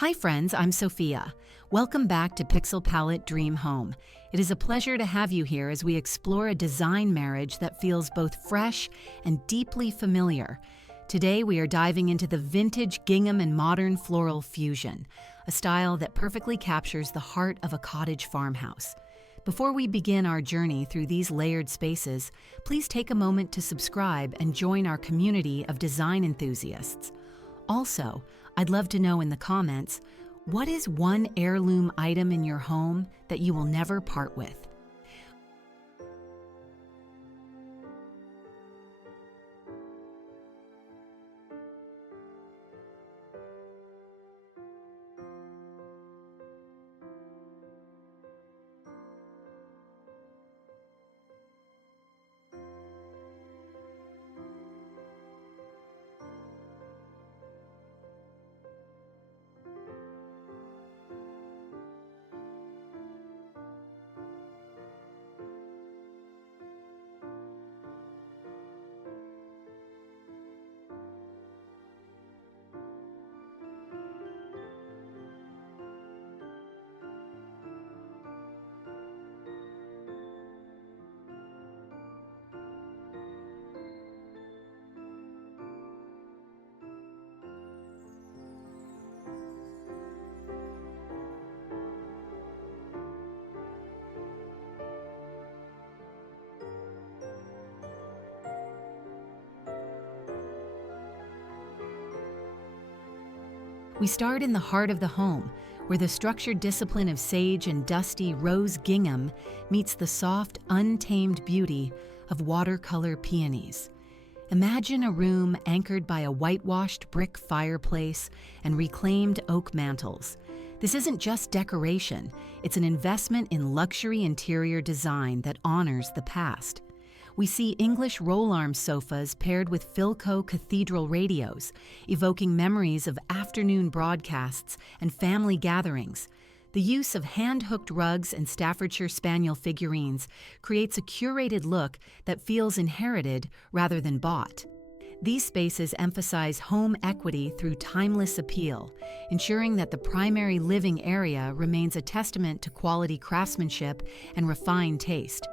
Hi friends, I'm Sophia. Welcome back to Pixelpalette Dream Home. It is a pleasure to have you here as we explore a design marriage that feels both fresh and deeply familiar. Today we are diving into the vintage Gingham and Modern Floral Fusion, a style that perfectly captures the heart of a cottage farmhouse. Before we begin our journey through these layered spaces, please take a moment to subscribe and join our community of design enthusiasts. Also, I'd love to know in the comments, what is one heirloom item in your home that you will never part with? We start in the heart of the home, where the structured discipline of sage and dusty rose gingham meets the soft, untamed beauty of watercolor peonies. Imagine a room anchored by a whitewashed brick fireplace and reclaimed oak mantels. This isn't just decoration, it's an investment in luxury interior design that honors the past. We see English roll-arm sofas paired with Philco cathedral radios, evoking memories of afternoon broadcasts and family gatherings. The use of hand-hooked rugs and Staffordshire Spaniel figurines creates a curated look that feels inherited rather than bought. These spaces emphasize home equity through timeless appeal, ensuring that the primary living area remains a testament to quality craftsmanship and refined taste.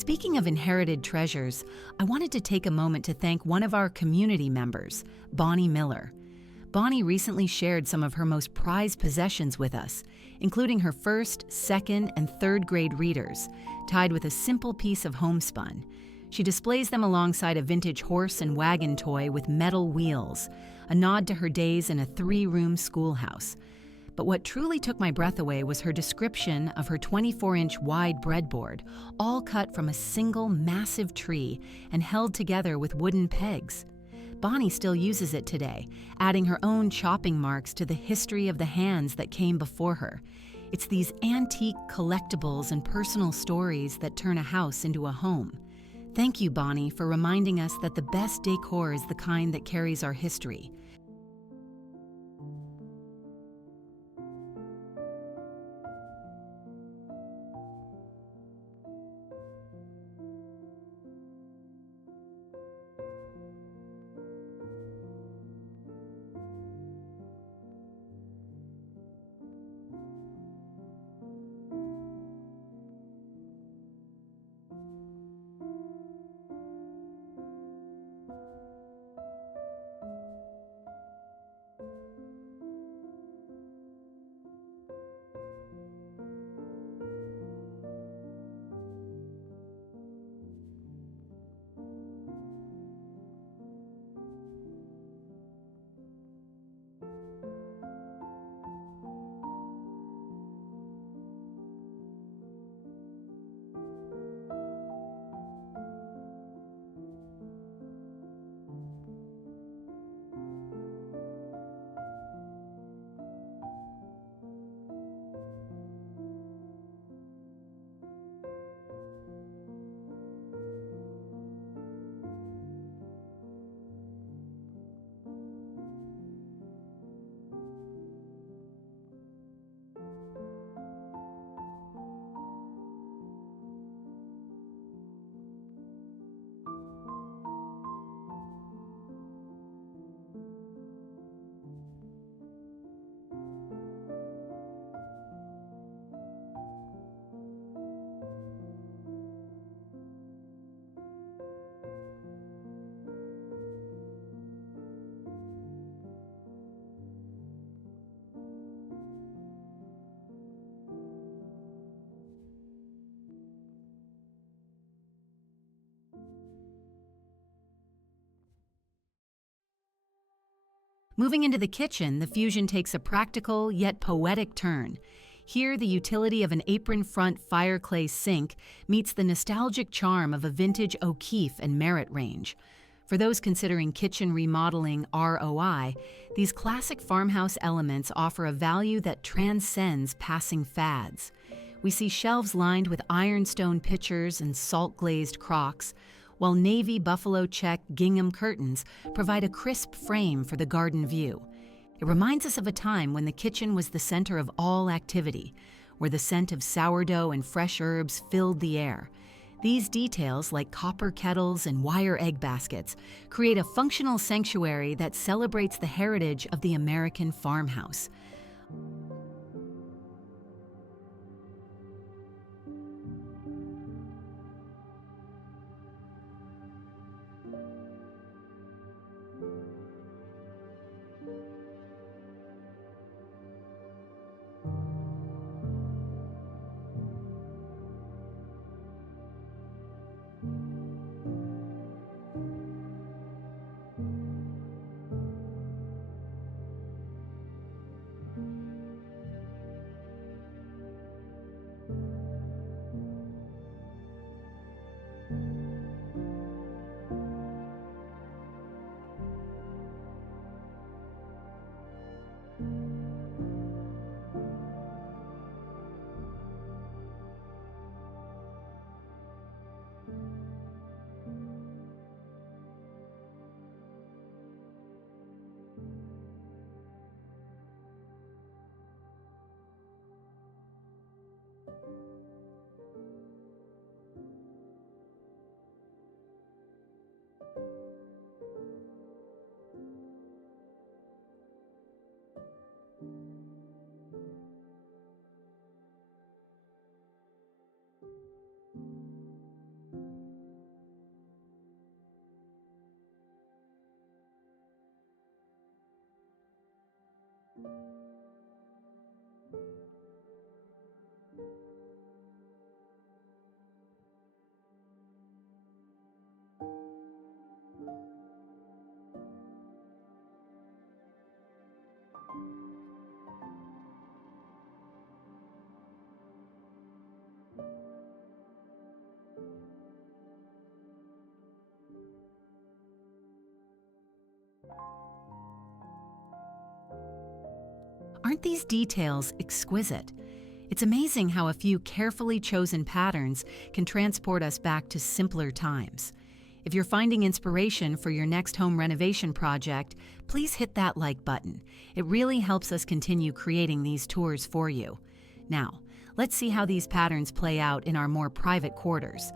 Speaking of inherited treasures, I wanted to take a moment to thank one of our community members, Bonnie Miller. Bonnie recently shared some of her most prized possessions with us, including her first, second, and third grade readers, tied with a simple piece of homespun. She displays them alongside a vintage horse and wagon toy with metal wheels, a nod to her days in a 3-room schoolhouse. But what truly took my breath away was her description of her 24-inch wide breadboard, all cut from a single massive tree and held together with wooden pegs. Bonnie still uses it today, adding her own chopping marks to the history of the hands that came before her. It's these antique collectibles and personal stories that turn a house into a home. Thank you, Bonnie, for reminding us that the best decor is the kind that carries our history. Moving into the kitchen, the Fusion takes a practical yet poetic turn. Here, the utility of an apron-front fireplace sink meets the nostalgic charm of a vintage O'Keeffe and Merritt range. For those considering kitchen remodeling ROI, these classic farmhouse elements offer a value that transcends passing fads. We see shelves lined with ironstone pitchers and salt-glazed crocks, while navy buffalo check gingham curtains provide a crisp frame for the garden view. It reminds us of a time when the kitchen was the center of all activity, where the scent of sourdough and fresh herbs filled the air. These details, like copper kettles and wire egg baskets, create a functional sanctuary that celebrates the heritage of the American farmhouse. Aren't these details exquisite? It's amazing how a few carefully chosen patterns can transport us back to simpler times. If you're finding inspiration for your next home renovation project, please hit that like button. It really helps us continue creating these tours for you. Now, let's see how these patterns play out in our more private quarters.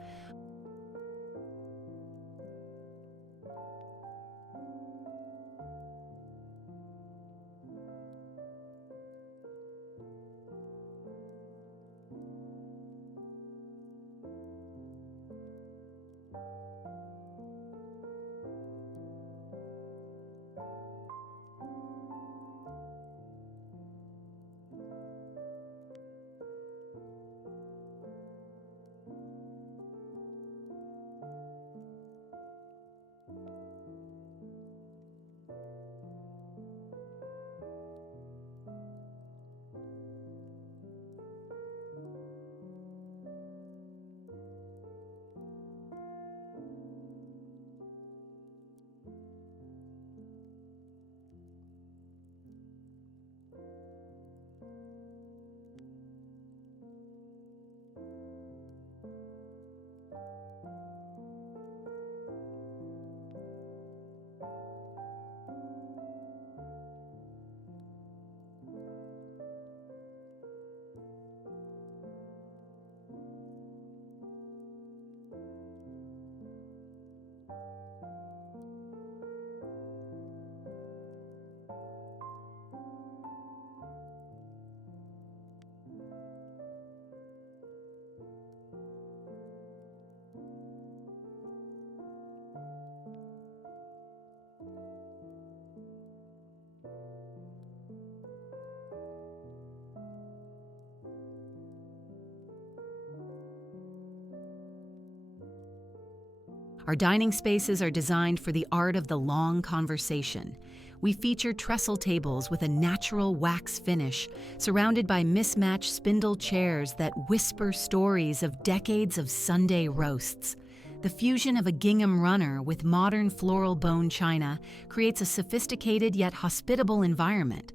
Our dining spaces are designed for the art of the long conversation. We feature trestle tables with a natural wax finish, surrounded by mismatched spindle chairs that whisper stories of decades of Sunday roasts. The fusion of a gingham runner with modern floral bone china creates a sophisticated yet hospitable environment.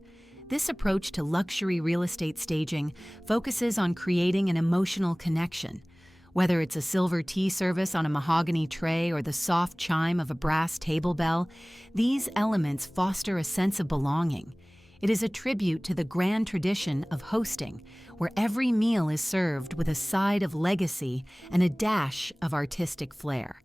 This approach to luxury real estate staging focuses on creating an emotional connection. Whether it's a silver tea service on a mahogany tray or the soft chime of a brass table bell, these elements foster a sense of belonging. It is a tribute to the grand tradition of hosting, where every meal is served with a side of legacy and a dash of artistic flair.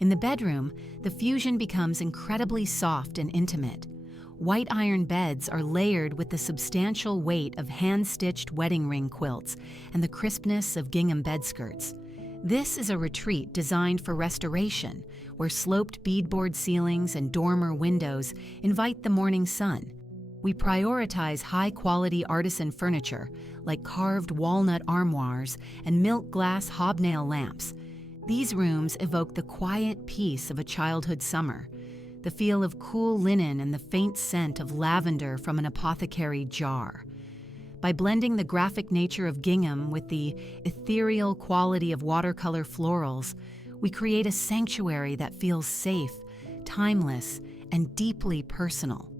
In the bedroom, the fusion becomes incredibly soft and intimate. White iron beds are layered with the substantial weight of hand-stitched wedding ring quilts and the crispness of gingham bedskirts. This is a retreat designed for restoration, where sloped beadboard ceilings and dormer windows invite the morning sun. We prioritize high-quality artisan furniture, like carved walnut armoires and milk glass hobnail lamps. These rooms evoke the quiet peace of a childhood summer, the feel of cool linen and the faint scent of lavender from an apothecary jar. By blending the graphic nature of gingham with the ethereal quality of watercolor florals, we create a sanctuary that feels safe, timeless, and deeply personal.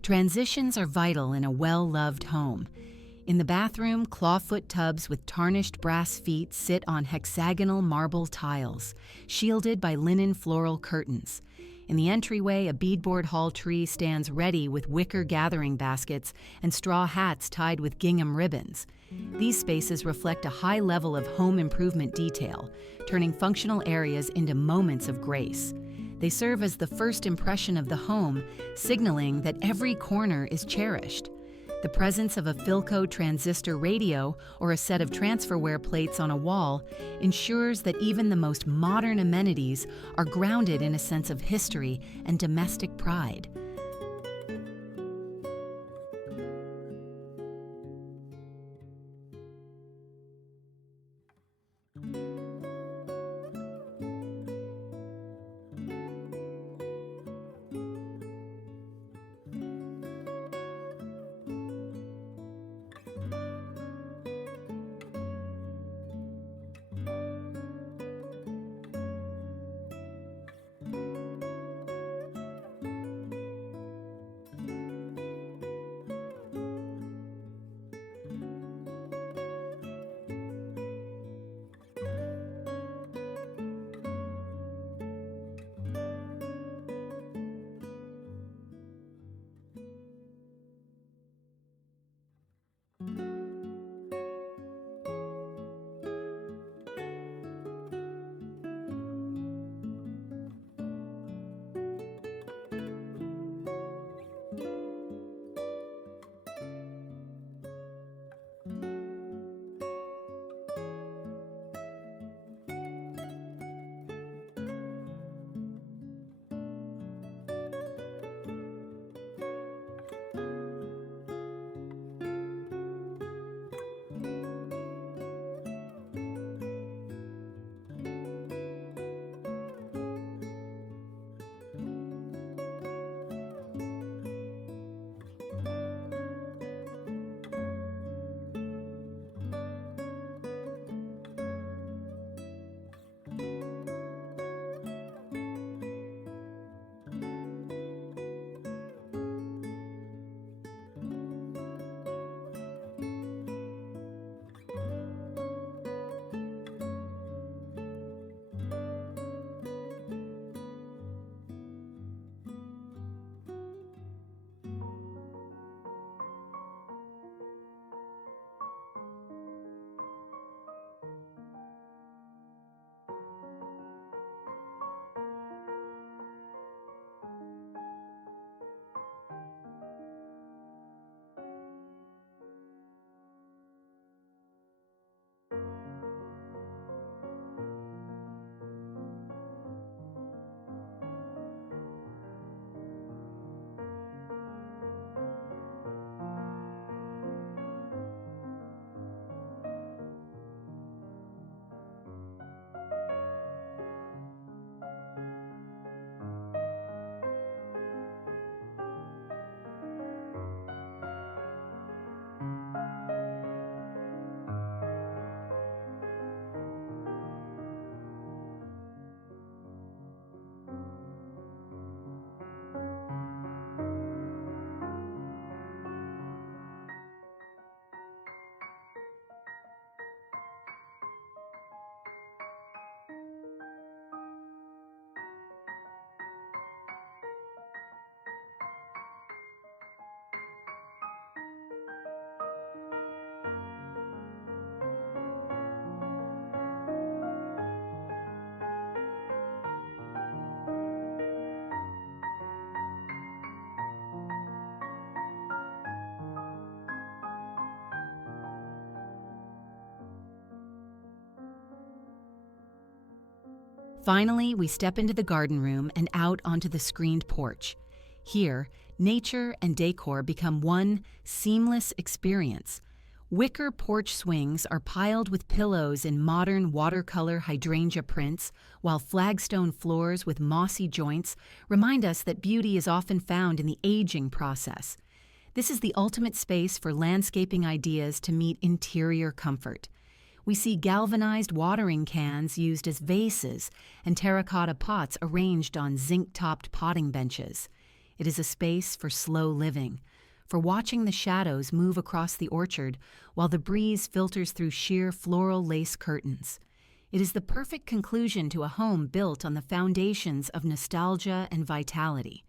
Transitions are vital in a well-loved home. In the bathroom, clawfoot tubs with tarnished brass feet sit on hexagonal marble tiles, shielded by linen floral curtains. In the entryway, a beadboard hall tree stands ready with wicker gathering baskets and straw hats tied with gingham ribbons. These spaces reflect a high level of home improvement detail, turning functional areas into moments of grace. They serve as the first impression of the home, signaling that every corner is cherished. The presence of a Philco transistor radio or a set of transferware plates on a wall ensures that even the most modern amenities are grounded in a sense of history and domestic pride. Finally, we step into the garden room and out onto the screened porch. Here, nature and decor become one seamless experience. Wicker porch swings are piled with pillows in modern watercolor hydrangea prints, while flagstone floors with mossy joints remind us that beauty is often found in the aging process. This is the ultimate space for landscaping ideas to meet interior comfort. We see galvanized watering cans used as vases and terracotta pots arranged on zinc-topped potting benches. It is a space for slow living, for watching the shadows move across the orchard while the breeze filters through sheer floral lace curtains. It is the perfect conclusion to a home built on the foundations of nostalgia and vitality.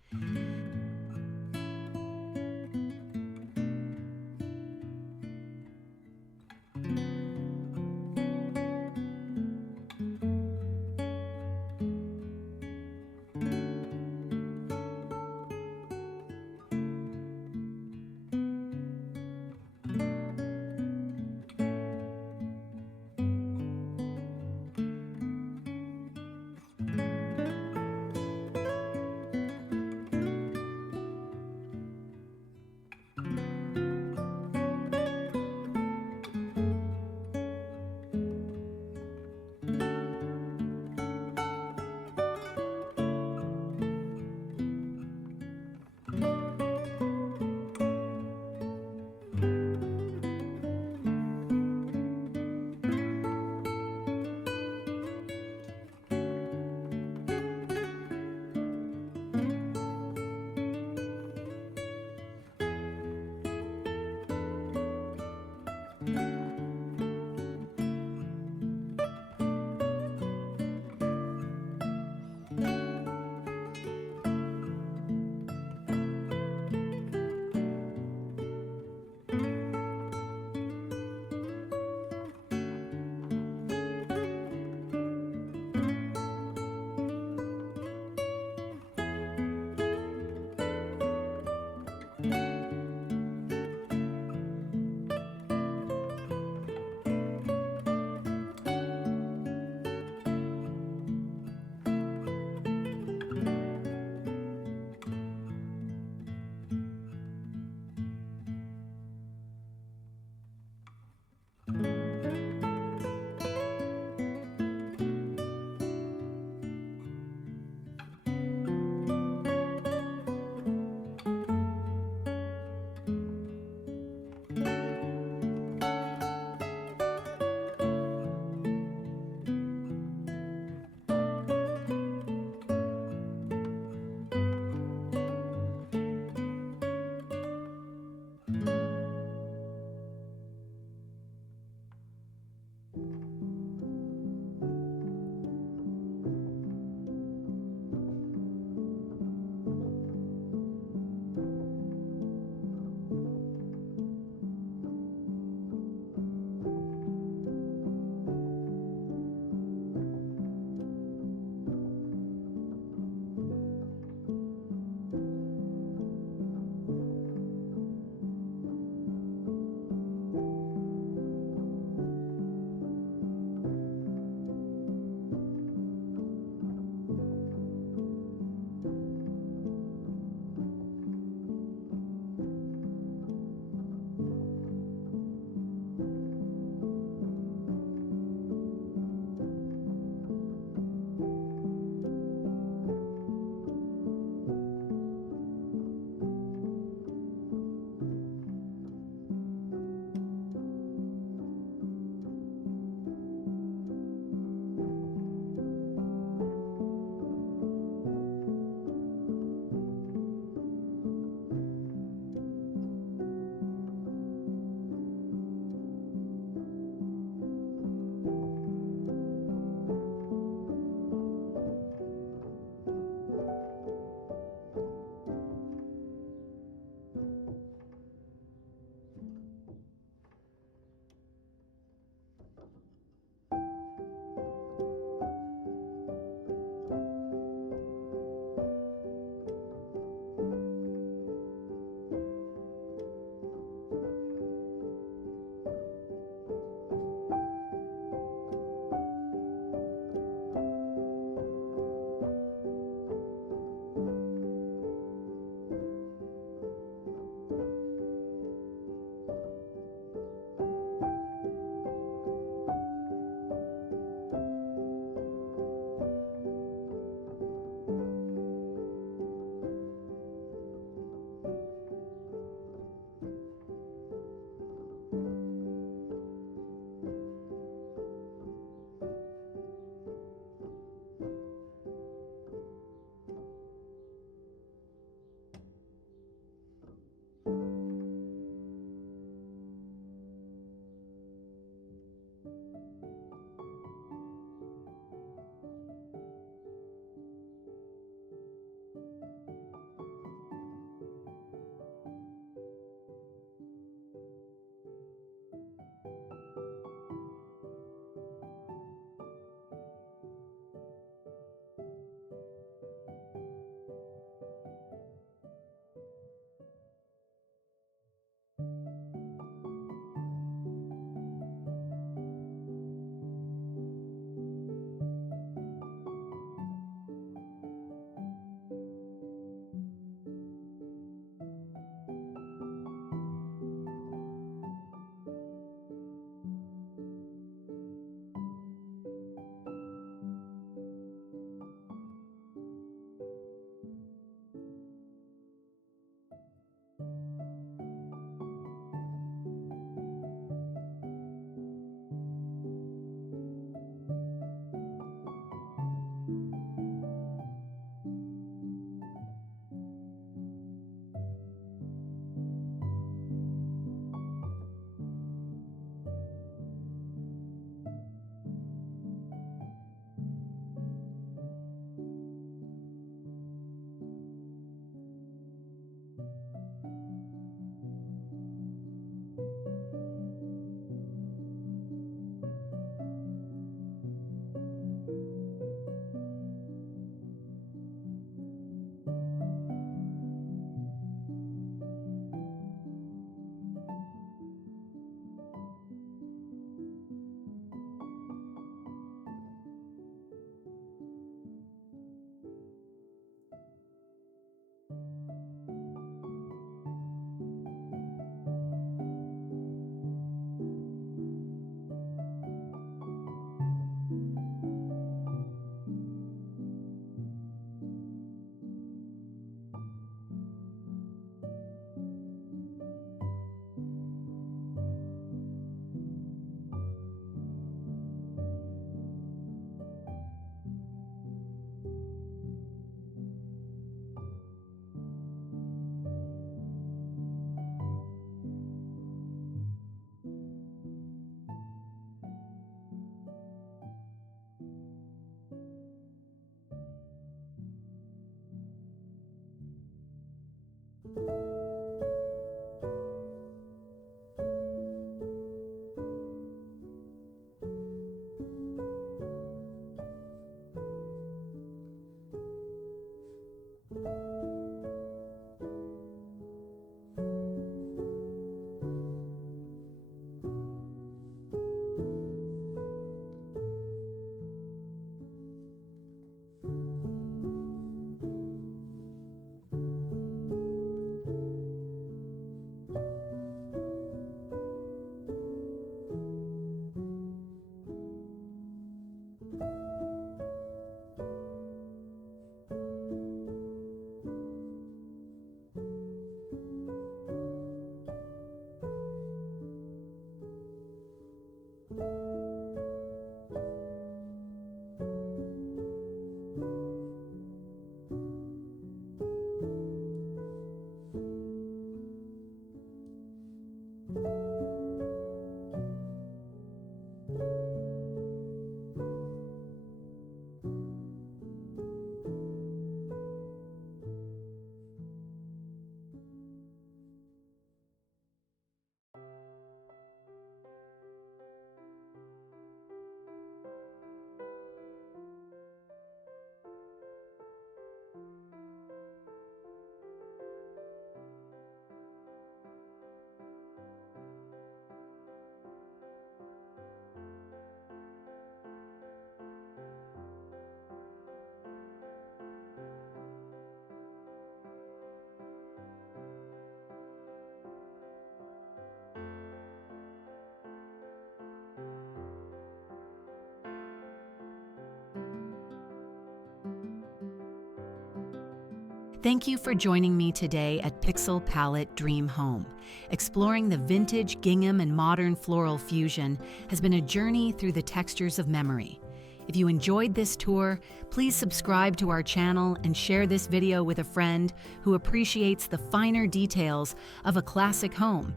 Thank you for joining me today at Pixelpalette Dream Home. Exploring the vintage gingham and modern floral fusion has been a journey through the textures of memory. If you enjoyed this tour, please subscribe to our channel and share this video with a friend who appreciates the finer details of a classic home.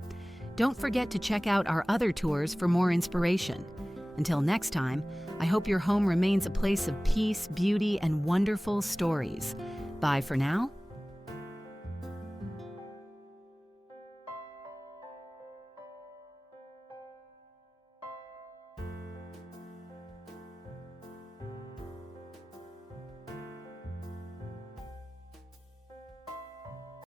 Don't forget to check out our other tours for more inspiration. Until next time, I hope your home remains a place of peace, beauty, and wonderful stories. Bye for now.